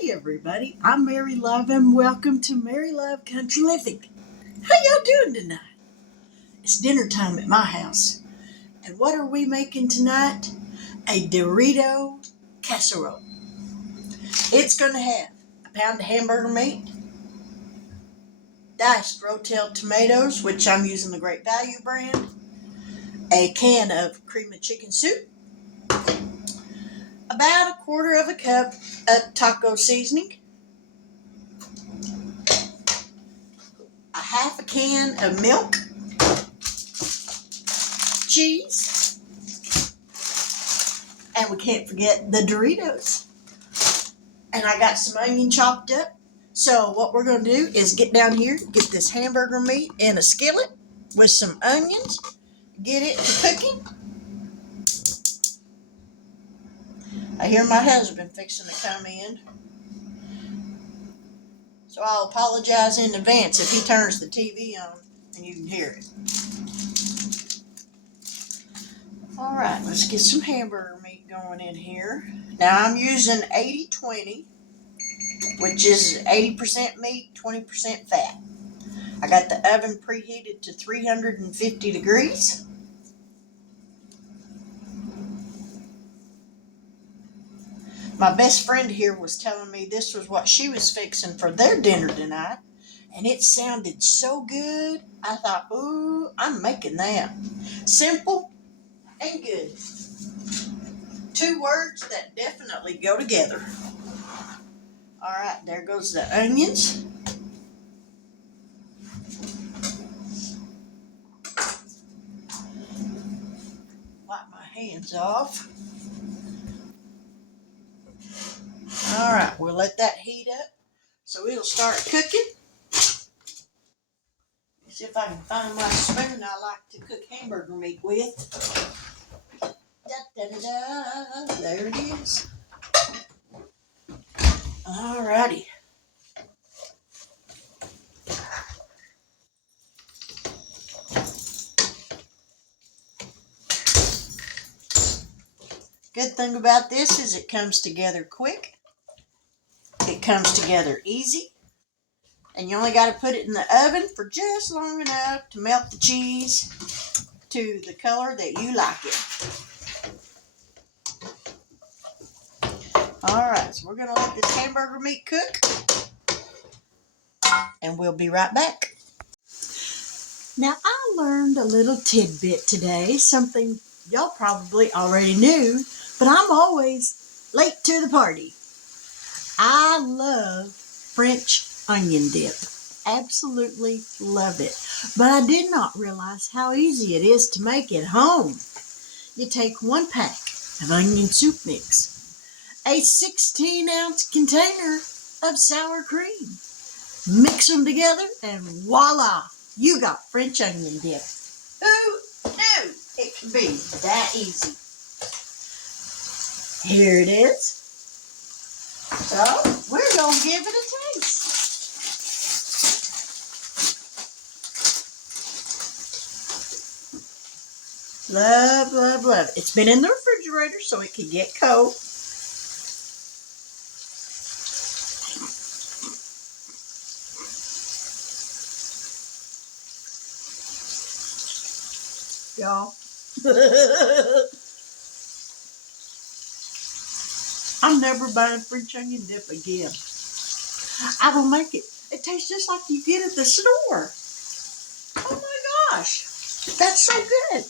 Hey everybody, I'm Mary Love and welcome to Mary Love Country Living. How y'all doing tonight? It's dinner time at my house. And what are we making tonight? A Dorito casserole. It's going to have a pound of hamburger meat, diced rotel tomatoes, which I'm using the Great Value brand, a can of cream of chicken soup, about a quarter of a cup of taco seasoning, a half a can of milk, cheese, and we can't forget the Doritos. And I got some onion chopped up. So what we're going to do is get down here, get this hamburger meat in a skillet with some onions, get it to cooking. I hear my husband fixing to come in, so I'll apologize in advance if he turns the TV on and you can hear it. All right, let's get some hamburger meat going in here. Now I'm using 80-20, which is 80% meat, 20% fat. I got the oven preheated to 350 degrees. My best friend here was telling me this was what she was fixing for their dinner tonight, and it sounded so good. I thought, ooh, I'm making that. Simple and good. Two words that definitely go together. All right, there goes the onions. Wipe my hands off. All right, we'll let that heat up so it'll start cooking. See if I can find my spoon I like to cook hamburger meat with. Da-da-da-da. There it is. All righty. Good thing about this is it comes together quick. It comes together easy. And you only got to put it in the oven for just long enough to melt the cheese to the color that you like it. All right, so we're going to let this hamburger meat cook. And we'll be right back. Now, I learned a little tidbit today, something y'all probably already knew, but I'm always late to the party. I love French onion dip. Absolutely love it. But I did not realize how easy it is to make at home. You take 1 pack of onion soup mix, a 16-ounce container of sour cream, mix them together, and voila, you got French onion dip. Who knew it could be that easy? Here it is. So, we're going to give it a taste. Love, love, love. It's been in the refrigerator so it could get cold. Y'all. I'm never buying French onion dip again. I will make it. It tastes just like you get at the store. Oh my gosh. That's so good.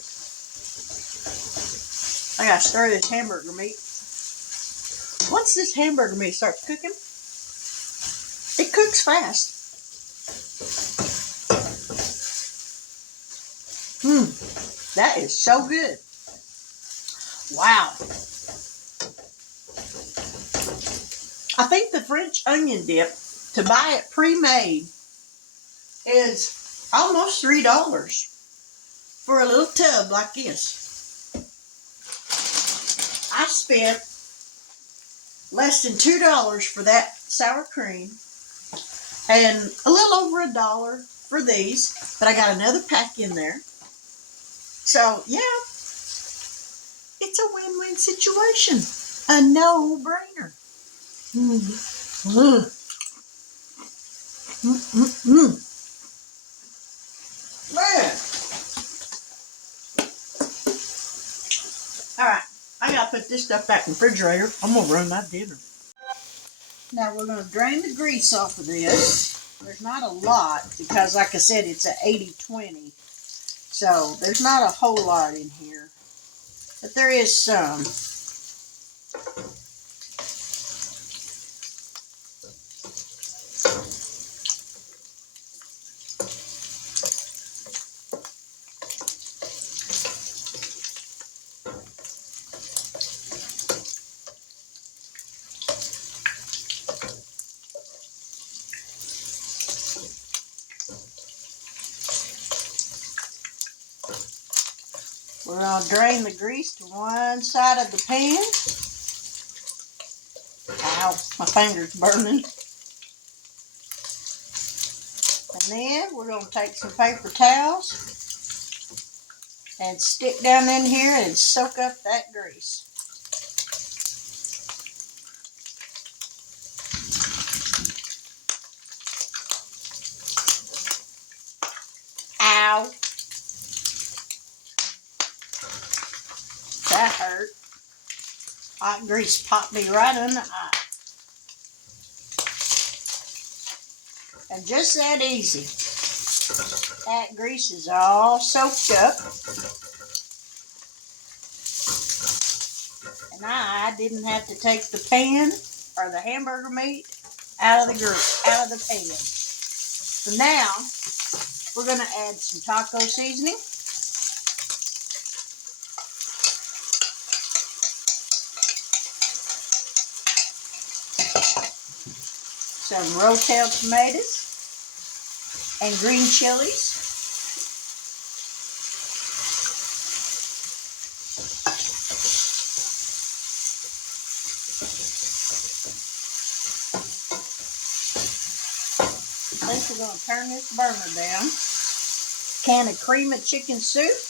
I gotta stir this hamburger meat. Once this hamburger meat starts cooking, it cooks fast. That is so good. Wow. I think the French onion dip, to buy it pre-made, is almost $3 for a little tub like this. I spent less than $2 for that sour cream and a little over $1 for these, but I got another pack in there. So, yeah, it's a win-win situation. A no-brainer. Mm. Man. Alright, I gotta put this stuff back in the refrigerator. I'm gonna run my dinner. Now we're gonna drain the grease off of this. There's not a lot because, like I said, it's an 80-20. So there's not a whole lot in here. But there is some. We're going to drain the grease to one side of the pan. Ow, my finger's burning. And then we're going to take some paper towels and stick down in here and soak up that grease. Ow. That hurt. Hot grease popped me right in the eye. And just that easy. That grease is all soaked up. And I didn't have to take the pan or the hamburger meat out of the pan. So now we're going to add some taco seasoning. Some Rotel tomatoes and green chilies. I think we're going to turn this burner down. Can of cream of chicken soup.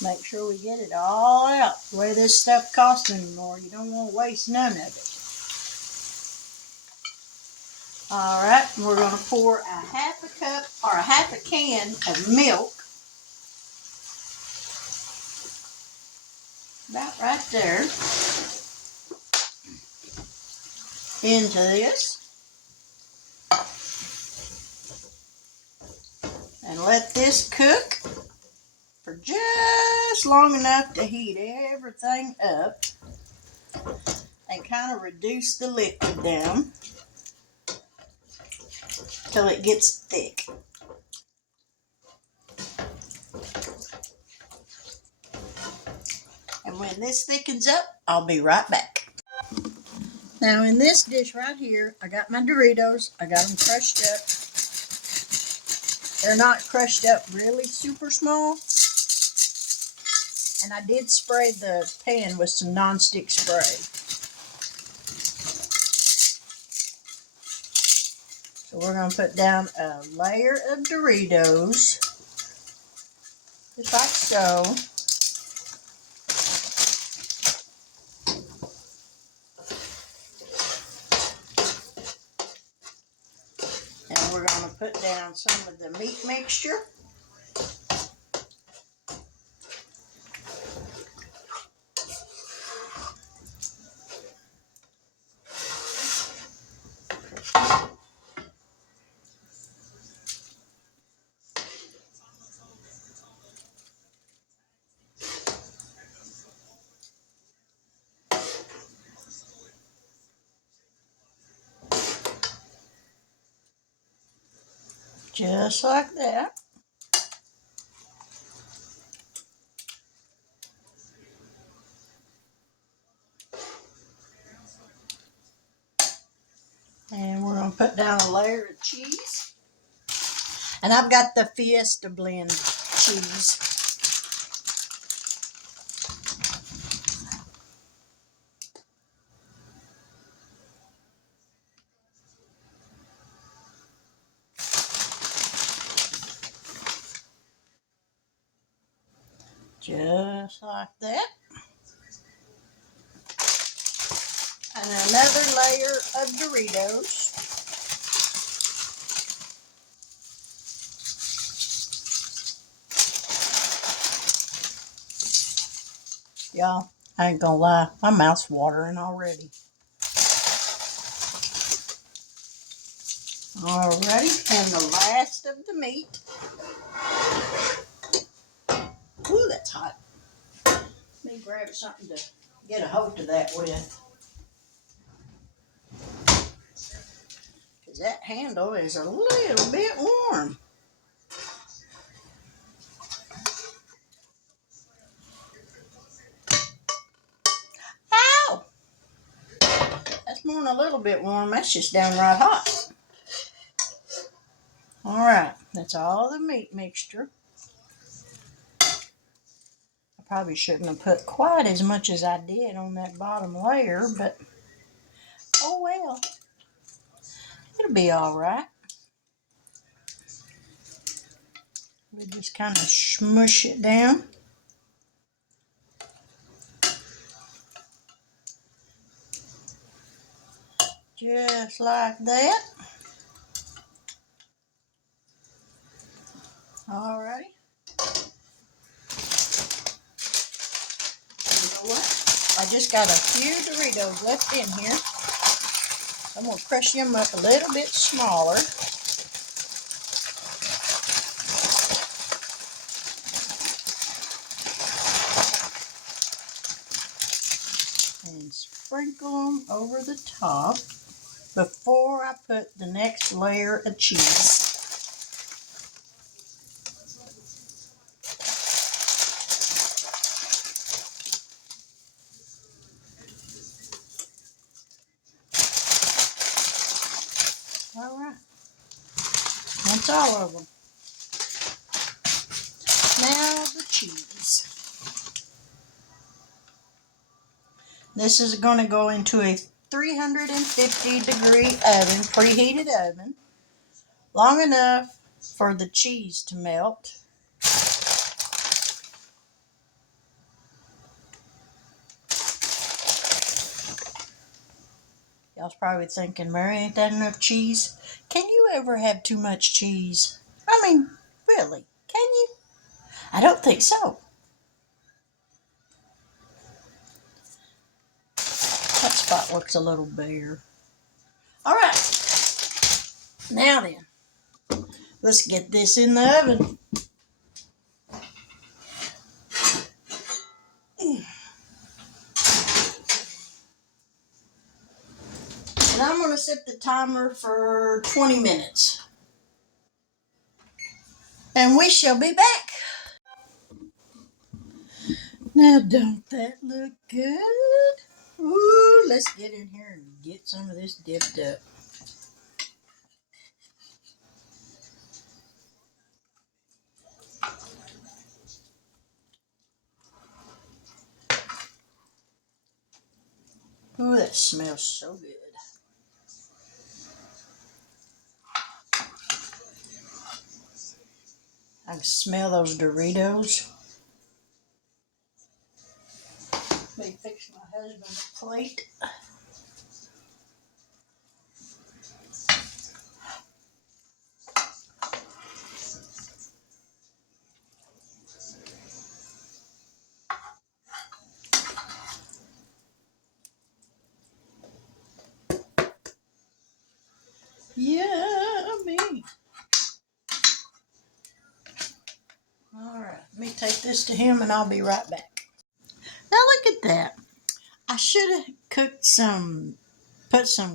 Make sure we get it all out. The way this stuff costs anymore, you don't want to waste none of it. Alright, we're going to pour a half a cup or a half a can of milk. About right there. Into this. And let this cook for just long enough to heat everything up and kind of reduce the liquid down till it gets thick. And when this thickens up, I'll be right back. Now in this dish right here, I got my Doritos. I got them crushed up. They're not crushed up really super small. And I did spray the pan with some nonstick spray. So we're going to put down a layer of Doritos. Just like so. And we're going to put down some of the meat mixture. Just like that. And we're going to put down a layer of cheese. And I've got the Fiesta blend cheese. Just like that. And another layer of Doritos. Y'all, I ain't gonna lie, my mouth's watering already. Alrighty, and the last of the meat. Ooh, that's hot. Let me grab something to get a hold of that with. Because that handle is a little bit warm. Ow! That's more than a little bit warm. That's just downright hot. Alright, that's all the meat mixture. I probably shouldn't have put quite as much as I did on that bottom layer, but oh well. It'll be alright. We just kind of smush it down. Just like that. Alrighty. You know what? I just got a few Doritos left in here. I'm going to crush them up a little bit smaller. And sprinkle them over the top before I put the next layer of cheese. Alright. That's all of them. Now the cheese. This is going to go into a 350-degree oven, preheated oven, long enough for the cheese to melt. Y'all's probably thinking, Mary, ain't that enough cheese? Can you ever have too much cheese? I mean, really, can you? I don't think so. That spot looks a little bare. All right. Now then, let's get this in the oven. And I'm going to set the timer for 20 minutes. And we shall be back. Now, don't that look good? Ooh, let's get in here and get some of this dipped up. Ooh, that smells so good. I can smell those Doritos. Let me fix my husband's plate. Yummy. All right, let me take this to him and I'll be right back. Now look at that. I should have put some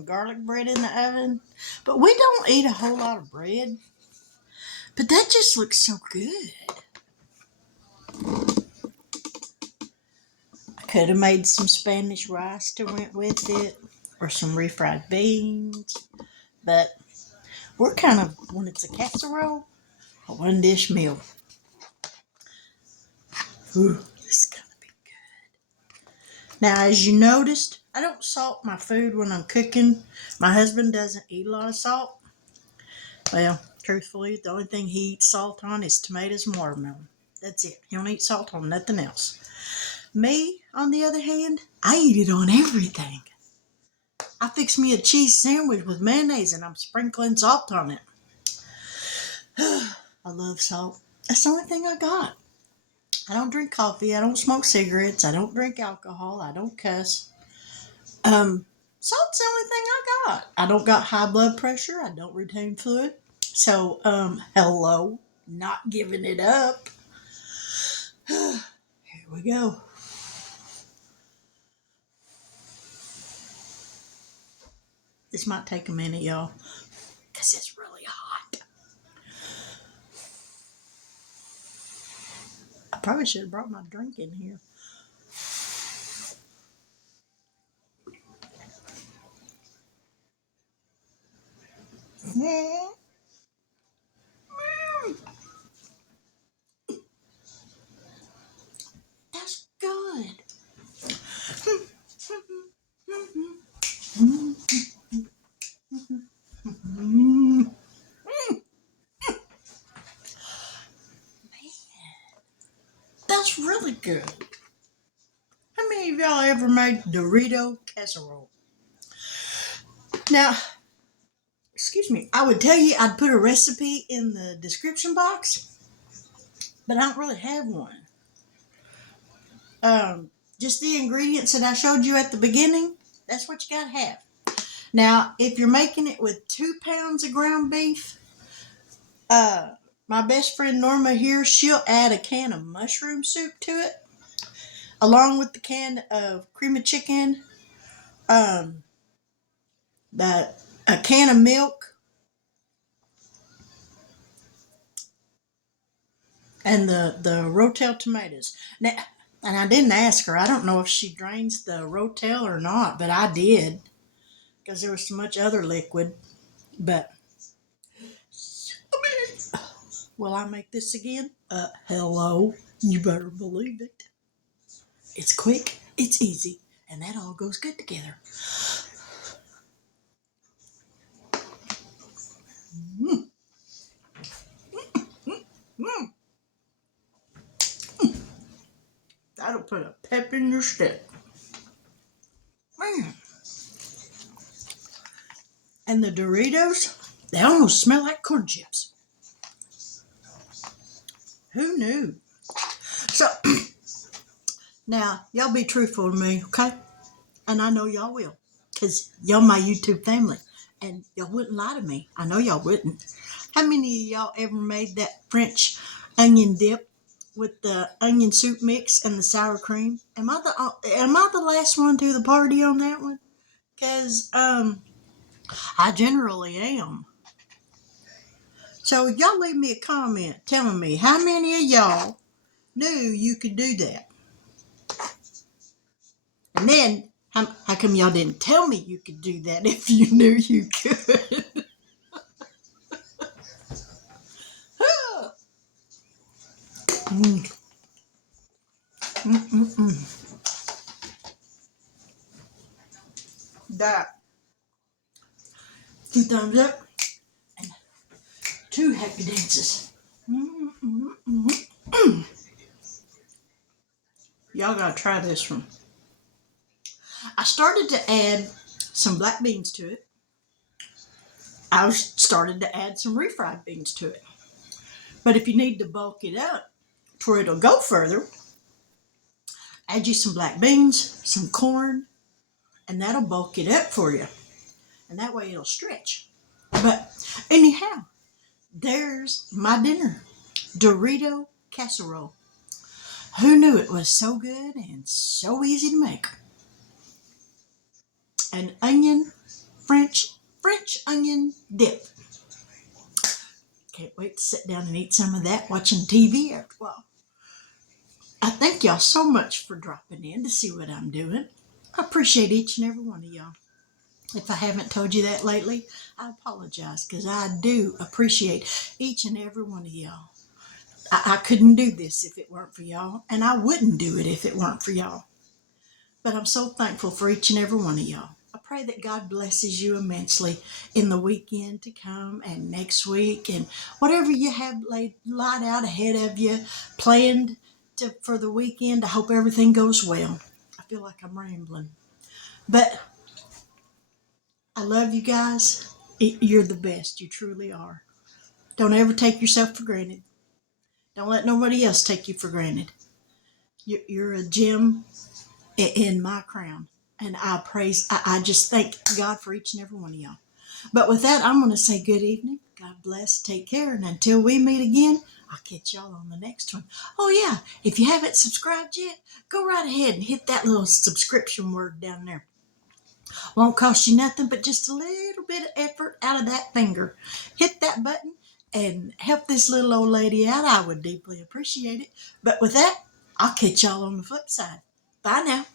garlic bread in the oven, but we don't eat a whole lot of bread. But that just looks so good. I could have made some Spanish rice to went with it, or some refried beans, but we're kind of, when it's a casserole, a one dish meal. Ooh, this is gonna be good. Now, as you noticed, I don't salt my food when I'm cooking. My husband doesn't eat a lot of salt. Well, truthfully, the only thing he eats salt on is tomatoes and watermelon. That's it. He don't eat salt on nothing else. Me, on the other hand, I eat it on everything. I fix me a cheese sandwich with mayonnaise and I'm sprinkling salt on it. I love salt. That's the only thing I got. I don't drink coffee. I don't smoke cigarettes. I don't drink alcohol. I don't cuss. Salt's the only thing I got. I don't got high blood pressure. I don't retain fluid. So, hello. Not giving it up. Here we go. This might take a minute, y'all, because it's really hot. I probably should have brought my drink in here. That's good. That's really good. How many of y'all ever made Dorito casserole? Now, excuse me, I would tell you I'd put a recipe in the description box, but I don't really have one. Just the ingredients that I showed you at the beginning, that's what you gotta have. Now, if you're making it with 2 pounds of ground beef, my best friend Norma here, she'll add a can of mushroom soup to it, along with the can of cream of chicken, a can of milk, and the Rotel tomatoes. Now, and I didn't ask her. I don't know if she drains the Rotel or not, but I did because there was so much other liquid. But will I make this again? Hello. You better believe it. It's quick, it's easy, and that all goes good together. Mm. Mm. That'll put a pep in your step. Man. And the Doritos, they almost smell like corn chips. Who knew? So, now, y'all be truthful to me, okay? And I know y'all will, because y'all my YouTube family. And y'all wouldn't lie to me. I know y'all wouldn't. How many of y'all ever made that French onion dip with the onion soup mix and the sour cream? Am I the last one to the party on that one? Because I generally am. So y'all leave me a comment telling me how many of y'all knew you could do that. And then how come y'all didn't tell me you could do that if you knew you could? Mm. Mm-mm-mm. That 2 thumbs up and 2 happy dances. Mm-mm-mm. Y'all gotta try this one. I started to add some black beans to it. I started to add some refried beans to it. But if you need to bulk it up to where it'll go further, add you some black beans, some corn, and that'll bulk it up for you. And that way it'll stretch. But anyhow, there's my dinner. Dorito casserole. Who knew it was so good and so easy to make? An onion, French onion dip. Can't wait to sit down and eat some of that watching TV after a while. I thank y'all so much for dropping in to see what I'm doing. I appreciate each and every one of y'all. If I haven't told you that lately, I apologize because I do appreciate each and every one of y'all. I couldn't do this if it weren't for y'all, and I wouldn't do it if it weren't for y'all. But I'm so thankful for each and every one of y'all. I pray that God blesses you immensely in the weekend to come and next week and whatever you have laid out ahead of you, planned for the weekend. I hope everything goes well. I feel like I'm rambling. But I love you guys. You're the best. You truly are. Don't ever take yourself for granted. Don't let nobody else take you for granted. You're a gem in my crown. And I just thank God for each and every one of y'all. But with that, I'm going to say good evening. God bless. Take care. And until we meet again, I'll catch y'all on the next one. Oh, yeah. If you haven't subscribed yet, go right ahead and hit that little subscription word down there. Won't cost you nothing but just a little bit of effort out of that finger. Hit that button and help this little old lady out. I would deeply appreciate it. But with that, I'll catch y'all on the flip side. Bye now.